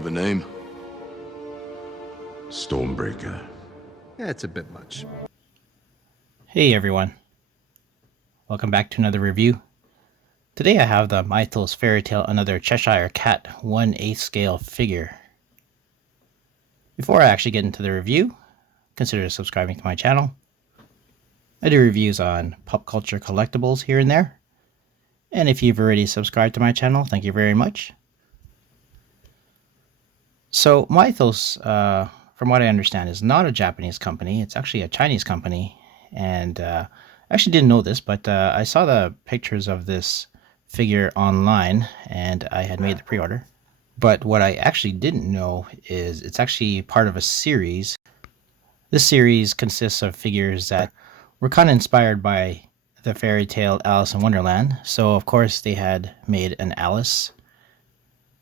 have a name? Stormbreaker. Yeah, it's a bit much. Hey everyone, welcome back to another review. Today I have the Myethos Fairytale-Another Cheshire Cat 1/8 scale figure. Before I actually get into the review, consider subscribing to my channel. I do reviews on pop culture collectibles here and there. And if you've already subscribed to my channel, thank you very much. So Myethos, from what I understand, is not a Japanese company. It's actually a Chinese company. And I actually didn't know this, but I saw the pictures of this figure online and I had made the pre-order. But what I actually didn't know is it's actually part of a series. This series consists of figures that were kind of inspired by the fairy tale Alice in Wonderland. So of course they had made an Alice.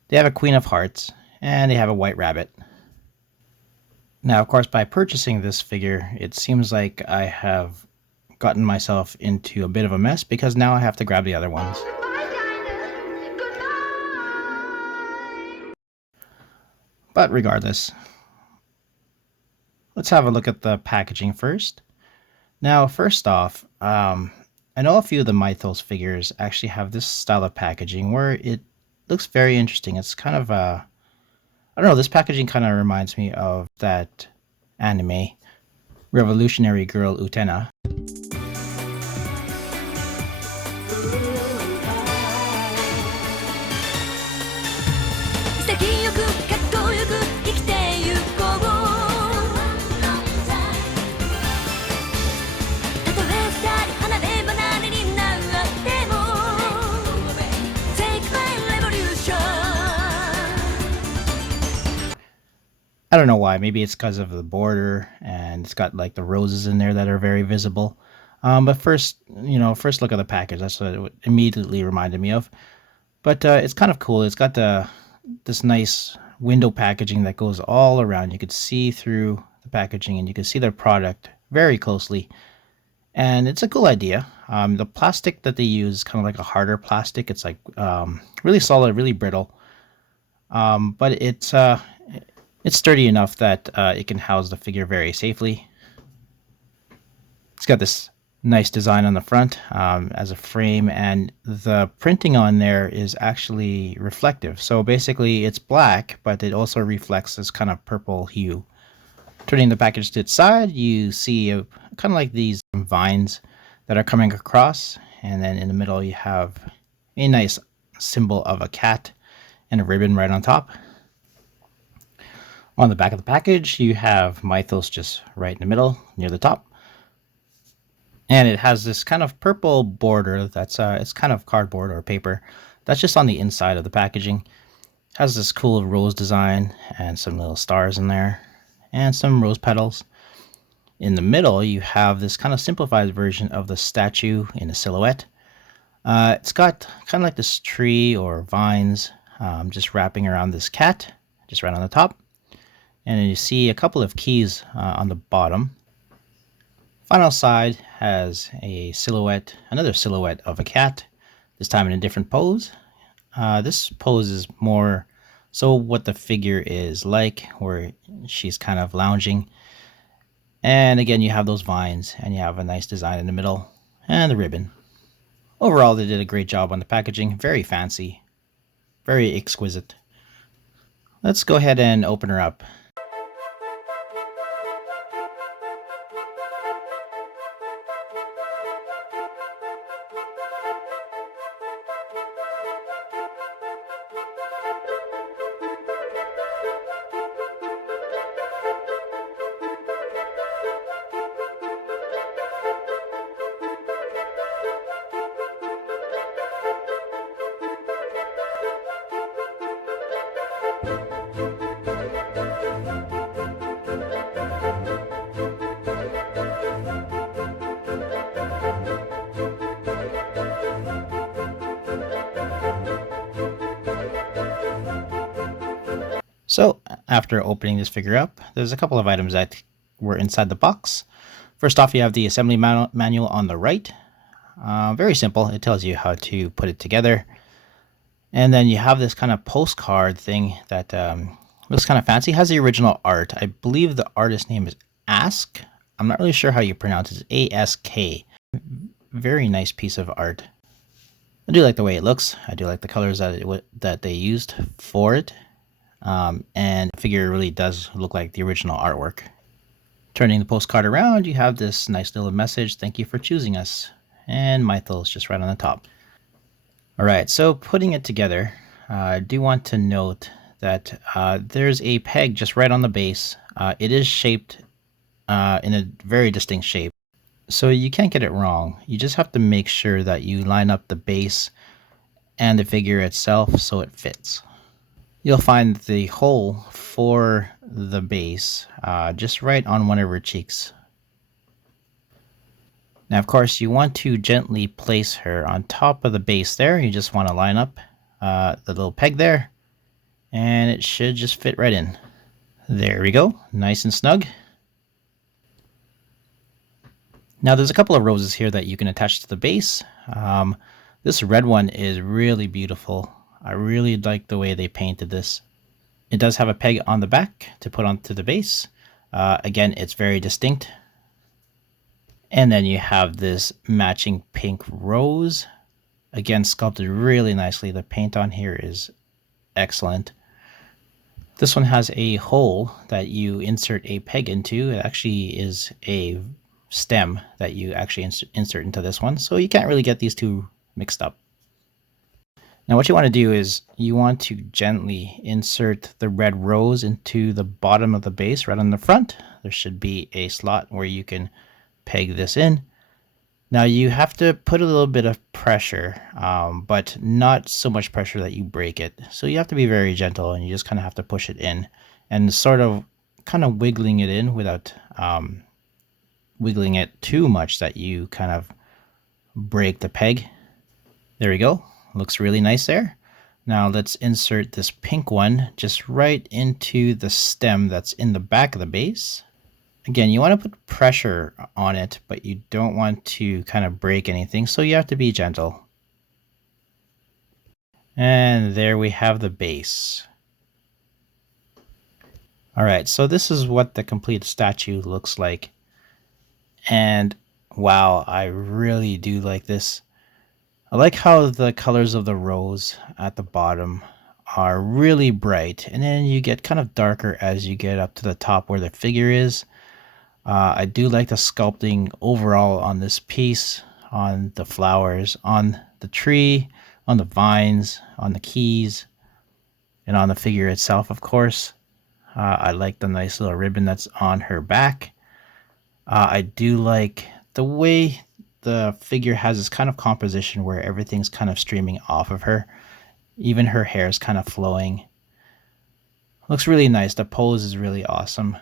They have a Queen of Hearts and they have a White Rabbit. Now, of course, by purchasing this figure, it seems like I have gotten myself into a bit of a mess because now I have to grab the other ones. But regardless, let's have a look at the packaging first. Now, first off, I know a few of the Myethos figures actually have this style of packaging where it looks very interesting. It's kind of I don't know, this packaging kind of reminds me of that anime, Revolutionary Girl Utena. I don't know why. Maybe it's because of the border and it's got like the roses in there that are very visible. But first look at the package. That's what it immediately reminded me of. But it's kind of cool. It's got this nice window packaging that goes all around. You could see through the packaging and you can see the product very closely. And it's a cool idea. The plastic that they use is kind of like a harder plastic. It's like really solid, really brittle. But it's sturdy enough that it can house the figure very safely. It's got this nice design on the front as a frame, and the printing on there is actually reflective. So basically it's black, but it also reflects this kind of purple hue. Turning the package to its side, you see kind of like these vines that are coming across, and then in the middle you have a nice symbol of a cat and a ribbon right on top. On the back of the package, you have Myethos just right in the middle, near the top. And it has this kind of purple border that's, it's kind of cardboard or paper. That's just on the inside of the packaging. It has this cool rose design and some little stars in there. And some rose petals. In the middle, you have this kind of simplified version of the statue in a silhouette. It's got kind of like this tree or vines just wrapping around this cat, just right on the top. And then you see a couple of keys on the bottom. Final side has a silhouette, another silhouette of a cat, this time in a different pose. This pose is more so what the figure is like, where she's kind of lounging. And again, you have those vines and you have a nice design in the middle and the ribbon. Overall, they did a great job on the packaging. Very fancy, very exquisite. Let's go ahead and open her up. So after opening this figure up, there's a couple of items that were inside the box. First off, you have the assembly manual on the right. Very simple. It tells you how to put it together. And then you have this kind of postcard thing that Looks kind of fancy. Has the original art. I believe the artist name is Ask. I'm not really sure how you pronounce it. A-S-K. Very nice piece of art. I do like the way it looks. I do like the colors that they used for it. And the figure really does look like the original artwork. Turning the postcard around, you have this nice little message. Thank you for choosing us. And Myethos just right on the top. All right, so putting it together, I do want to note that there's a peg just right on the base. It is shaped in a very distinct shape, so you can't get it wrong. You just have to make sure that you line up the base and the figure itself so it fits. You'll find the hole for the base just right on one of her cheeks. Now, of course, you want to gently place her on top of the base there. You just want to line up the little peg there, and it should just fit right in. There we go, nice and snug. Now, there's a couple of roses here that you can attach to the base. This red one is really beautiful. I really like the way they painted this. It does have a peg on the back to put onto the base. Again, it's very distinct. And then you have this matching pink rose. Again, sculpted really nicely. The paint on here is excellent. This one has a hole that you insert a peg into. It actually is a stem that you actually insert into this one. So you can't really get these two mixed up. Now what you want to do is you want to gently insert the red rose into the bottom of the base right on the front. There should be a slot where you can peg this in. Now you have to put a little bit of pressure, but not so much pressure that you break it. So you have to be very gentle, and you just kind of have to push it in and sort of kind of wiggling it in without wiggling it too much that you kind of break the peg. There we go. Looks really nice there. Now let's insert this pink one just right into the stem that's in the back of the base. Again, you want to put pressure on it, but you don't want to kind of break anything, so you have to be gentle. And there we have the base. All right, so this is what the complete statue looks like. And wow, I really do like this. I like how the colors of the rose at the bottom are really bright, and then you get kind of darker as you get up to the top where the figure is. I do like the sculpting overall on this piece, on the flowers, on the tree, on the vines, on the keys, and on the figure itself, of course. I like the nice little ribbon that's on her back. I do like the way the figure has this kind of composition where everything's kind of streaming off of her. Even her hair is kind of flowing. Looks really nice. The pose is really awesome.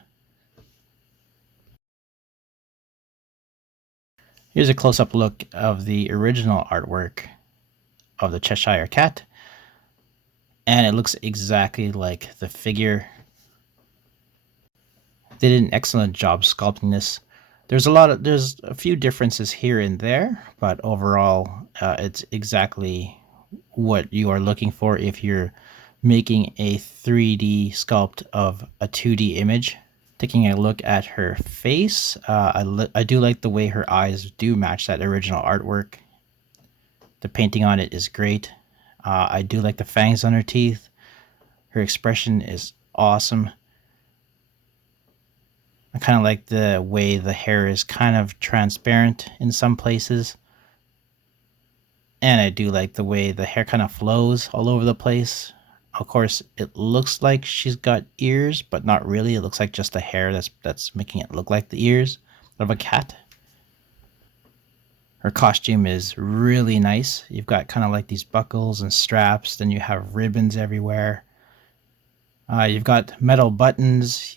Here's a close-up look of the original artwork of the Cheshire Cat. And it looks exactly like the figure. They did an excellent job sculpting this. There's a few differences here and there, but overall, it's exactly what you are looking for if you're making a 3D sculpt of a 2D image. Taking a look at her face, I do like the way her eyes do match that original artwork. The painting on it is great. I do like the fangs on her teeth. Her expression is awesome. I kind of like the way the hair is kind of transparent in some places. And I do like the way the hair kind of flows all over the place. Of course, it looks like she's got ears, but not really. It looks like just the hair that's making it look like the ears of a cat. Her costume is really nice. You've got kind of like these buckles and straps. Then you have ribbons everywhere. You've got metal buttons.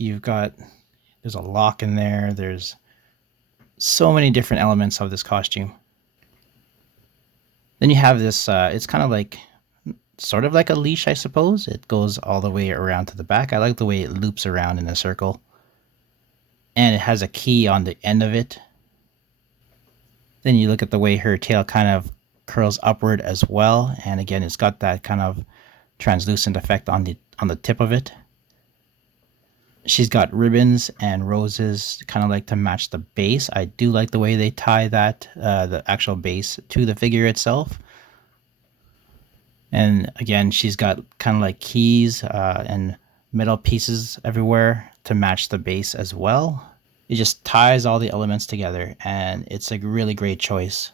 There's a lock in there. There's so many different elements of this costume. Then you have this, it's kind of like, sort of like a leash, I suppose. It goes all the way around to the back. I like the way it loops around in a circle. And it has a key on the end of it. Then you look at the way her tail kind of curls upward as well. And again, it's got that kind of translucent effect on the tip of it. She's got ribbons and roses kind of like to match the base. I do like the way they tie that, the actual base to the figure itself. And again, she's got kind of like keys and metal pieces everywhere to match the base as well. It just ties all the elements together, and it's a really great choice.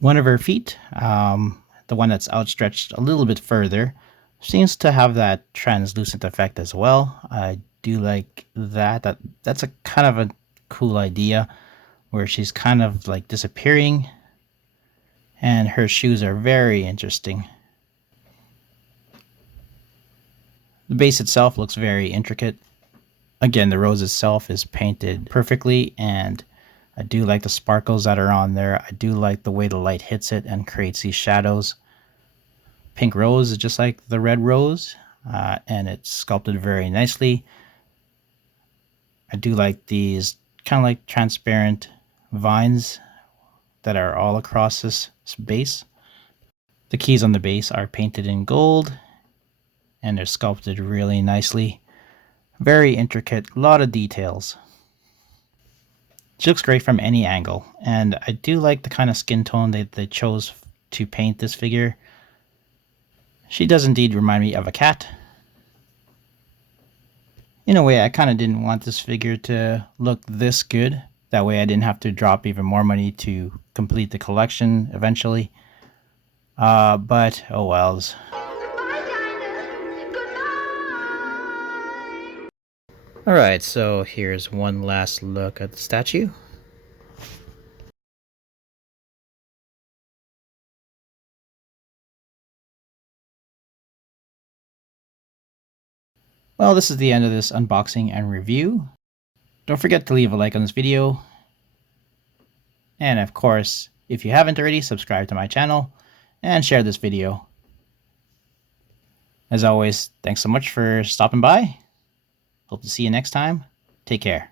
One of her feet, the one that's outstretched a little bit further, seems to have that translucent effect as well. I do like that. That's a kind of a cool idea where she's kind of like disappearing, and her shoes are very interesting. The base itself looks very intricate. Again, the rose itself is painted perfectly, and I do like the sparkles that are on there. I do like the way the light hits it and creates these shadows. Pink rose is just like the red rose, and it's sculpted very nicely. I do like these kind of like transparent vines that are all across this base. The keys on the base are painted in gold, and they're sculpted really nicely. Very intricate, a lot of details. She looks great from any angle, and I do like the kind of skin tone they chose to paint this figure. She does indeed remind me of a cat. In a way, I kind of didn't want this figure to look this good. That way I didn't have to drop even more money to complete the collection eventually. But, oh wells. Alright, so here's one last look at the statue. Well, this is the end of this unboxing and review. Don't forget to leave a like on this video. And of course, if you haven't already, subscribe to my channel and share this video. As always, thanks so much for stopping by. Hope to see you next time. Take care.